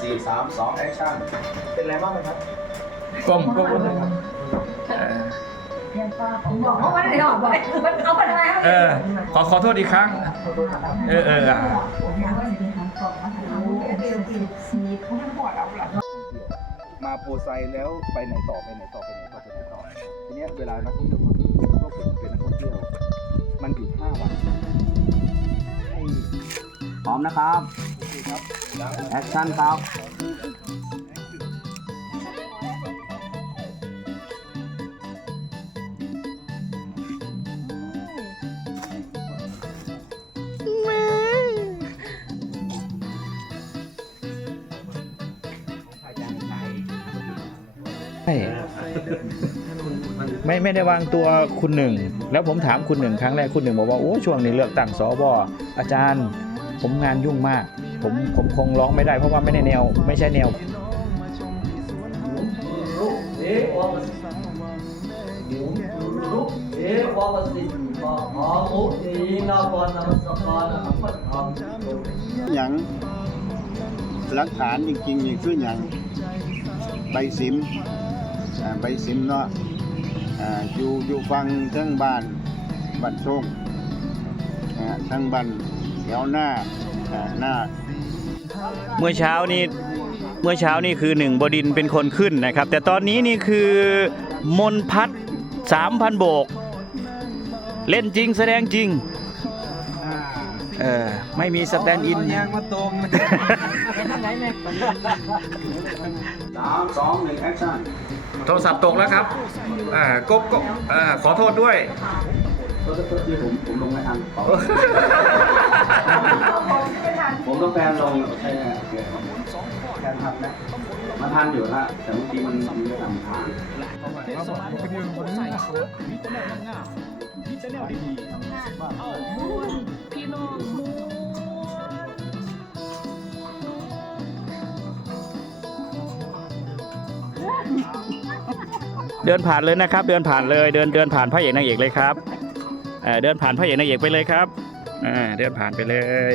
สี่สามสองแอคชั่น เป็นไรบ้างไหมครับก้มก้มเออบอกเขาไม่ได้หรอกบอกมันเอาไปทำไมเออ ขอขอโทษอีกครั้ง ขอโทษนะครับเออเอออะมาโพไซแล้วไปไหนต่อไปไหนต่อไปไหนต่อไปไหนต่อทีเนี้ยเวลานักท่องเที่ยวก็เป็นเป็นนักท่องเที่ยว มันอยู่ห้าวันให้พร้อมนะครับโอเคครับ แอคชั่นครับใช่ไม่ไม่ได้วางตัวคุณหนึ่ง แล้วผมถามคุณหนึ่งครั้งแรกคุณหนึ่งบอกว่าโอ้ช่วงนี้เลือกตั้งสวอาจารย์ ผมงานยุ่งมาก ผมผมคงร้องไม่ได้เพราะว่าไม่ได้แนวไม่ใช่แนวเอ๋วสิปะหามุนีนานนมัสการนะพัฒนาอย่างหลักฐานจริงๆนี่คืออย่างใบสิมใบสิมเนาะอยู่อยู่ฟังทั้งบ้านบ้านช่งทั้งบ้านแถวหน้า หน้าเมื่อเช้านี้เมื่อเช้านี่คือหนึ่งบดินทร์เป็นคนขึ้นนะครับ แต่ตอนนี้นี่คือมนพัฒสามพันโบก เล่นจริงแสดงจริงเออไม่มีสแตนด์อินสามสองหนึ่งแอคชั่นโทรศัพท์ตกแล้วครับอ่ากบก็อ่าขอโทษด้วยโทษโทษที่ผมผมลงไม่ทัน ขอผมต้องแปลงใช่ไหมโอเคแปลทันไหมมันทันอยู่ละแต่เมื่อกี้มันไม่ทันทางเดินผ่านเลยนะครับ เดินผ่านเลยเดินเดินผ่านพระเอกนางเอกเลยครับเดินผ่านพระเอกนางเอกไปเลยครับเดินผ่านไปเลย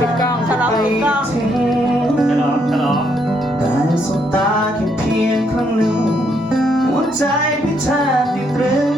ปิดกล้องฉลองปิดกล้อง ฉลองฉลองแต่สบตาแค่เพียงครั้งหนึ่งหัวใจพี่เธอ